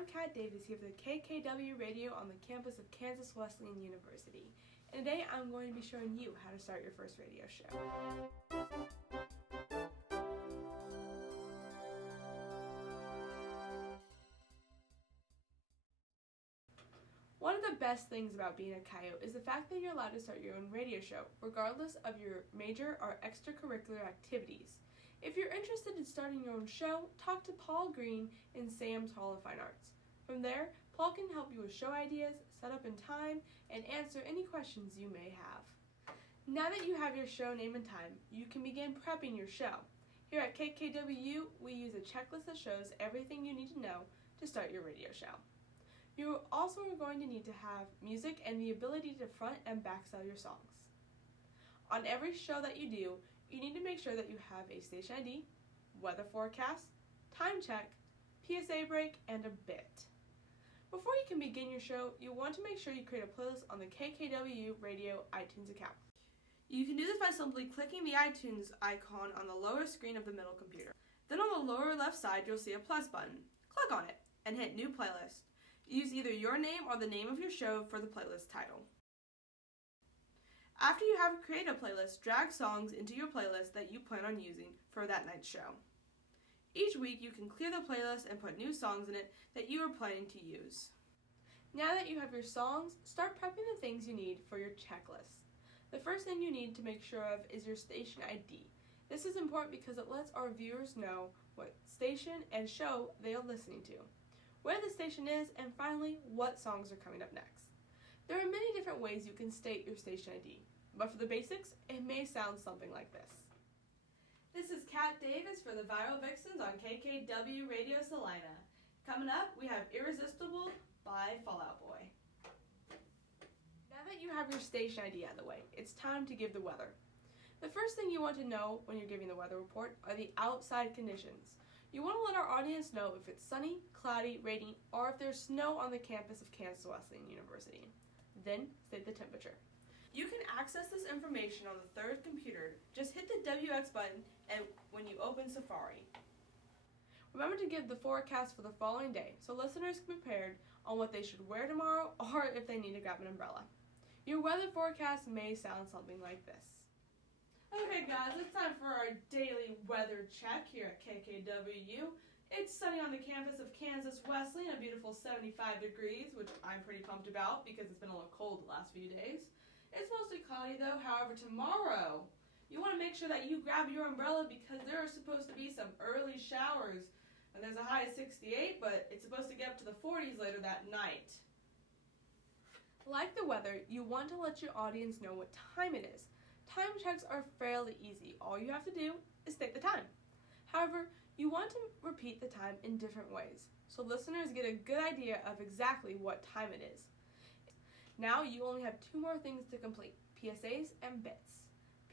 I'm Kat Davis here for the KKWU Radio on the campus of Kansas Wesleyan University. And today I'm going to be showing you how to start your first radio show. One of the best things about being a coyote is the fact that you're allowed to start your own radio show, regardless of your major or extracurricular activities. If you're interested in starting your own show, talk to Paul Green in Sam's Hall of Fine Arts. From there, Paul can help you with show ideas, set up in time, and answer any questions you may have. Now that you have your show name and time, you can begin prepping your show. Here at KKWU, we use a checklist that shows everything you need to know to start your radio show. You also are going to need to have music and the ability to front and back sell your songs. On every show that you do, you need to make sure that you have a station ID, weather forecast, time check, PSA break, and a bit. Before you can begin your show, you want to make sure you create a playlist on the KKWU Radio iTunes account. You can do this by simply clicking the iTunes icon on the lower screen of the middle computer. Then on the lower left side, you'll see a plus button. Click on it and hit New Playlist. Use either your name or the name of your show for the playlist title. After you have created a playlist, drag songs into your playlist that you plan on using for that night's show. Each week, you can clear the playlist and put new songs in it that you are planning to use. Now that you have your songs, start prepping the things you need for your checklist. The first thing you need to make sure of is your station ID. This is important because it lets our viewers know what station and show they are listening to, where the station is, and finally, what songs are coming up next. There are many different ways you can state your station ID, but for the basics, it may sound something like this. This is Kat Davis for the Viral Vixens on KKWU Radio Salina. Coming up, we have Irresistible by Fall Out Boy. Now that you have your station ID out of the way, it's time to give the weather. The first thing you want to know when you're giving the weather report are the outside conditions. You want to let our audience know if it's sunny, cloudy, raining, or if there's snow on the campus of Kansas Wesleyan University. Then state the temperature. You can access this information on the third computer. Just hit the WX button and when you open Safari. Remember to give the forecast for the following day so listeners can be prepared on what they should wear tomorrow or if they need to grab an umbrella. Your weather forecast may sound something like this. Okay guys, it's time for our daily weather check here at KKWU. It's sunny on the campus of Kansas Wesleyan, a beautiful 75 degrees, which I'm pretty pumped about because it's been a little cold the last few days. It's mostly cloudy though, however tomorrow, you want to make sure that you grab your umbrella because there are supposed to be some early showers. And there's a high of 68, but it's supposed to get up to the 40s later that night. Like the weather, you want to let your audience know what time it is. Time checks are fairly easy. All you have to do is state the time. However, you want to repeat the time in different ways, so listeners get a good idea of exactly what time it is. Now you only have two more things to complete, PSAs and bits.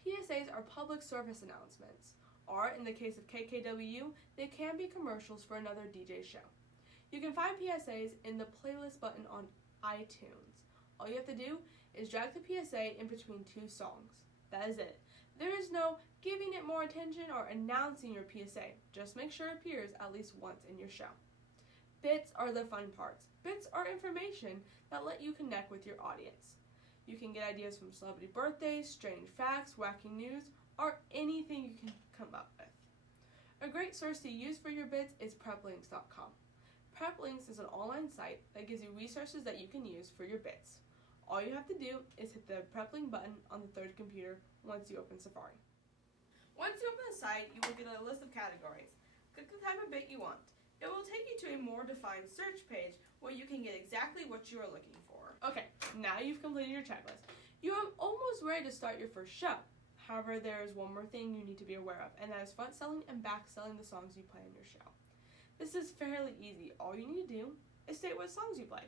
PSAs are public service announcements, or in the case of KKWU, they can be commercials for another DJ show. You can find PSAs in the playlist button on iTunes. All you have to do is drag the PSA in between two songs. That is it. There is no giving it more attention or announcing your PSA. Just make sure it appears at least once in your show. Bits are the fun parts. Bits are information that let you connect with your audience. You can get ideas from celebrity birthdays, strange facts, wacky news, or anything you can come up with. A great source to use for your bits is preplinks.com. Preplinks is an online site that gives you resources that you can use for your bits. All you have to do is hit the prep link button on the third computer once you open Safari. Once you open the site, you will get a list of categories. Click the type of bit you want. It will take you to a more defined search page where you can get exactly what you are looking for. Okay, now you've completed your checklist. You are almost ready to start your first show. However, there is one more thing you need to be aware of, and that is front selling and back selling the songs you play in your show. This is fairly easy. All you need to do is state what songs you play.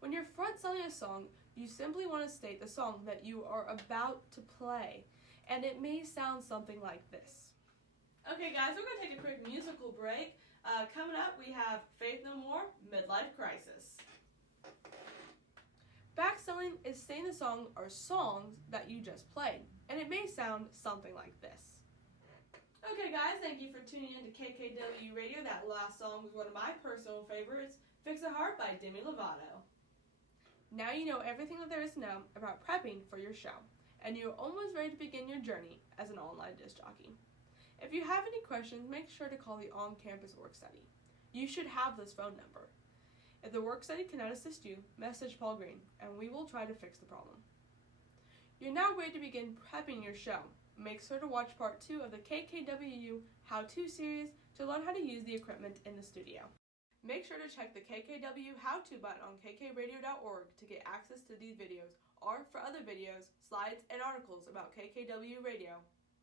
When you're front selling a song, you simply want to state the song that you are about to play, and it may sound something like this. Okay guys, we're going to take a quick musical break. Coming up, we have Faith No More, Midlife Crisis. Backselling is saying the song or songs that you just played, and it may sound something like this. Okay guys, thank you for tuning in to KKWU Radio. That last song was one of my personal favorites, Fix a Heart by Demi Lovato. Now you know everything that there is to know about prepping for your show, and you're almost ready to begin your journey as an online disc jockey. If you have any questions, make sure to call the on-campus work study. You should have this phone number. If the work study cannot assist you, message Paul Green, and we will try to fix the problem. You're now ready to begin prepping your show. Make sure to watch part 2 of the KKWU How-To series to learn how to use the equipment in the studio. Make sure to check the KKWU How-To button on kkradio.org to get access to these videos or for other videos, slides, and articles about KKWU Radio.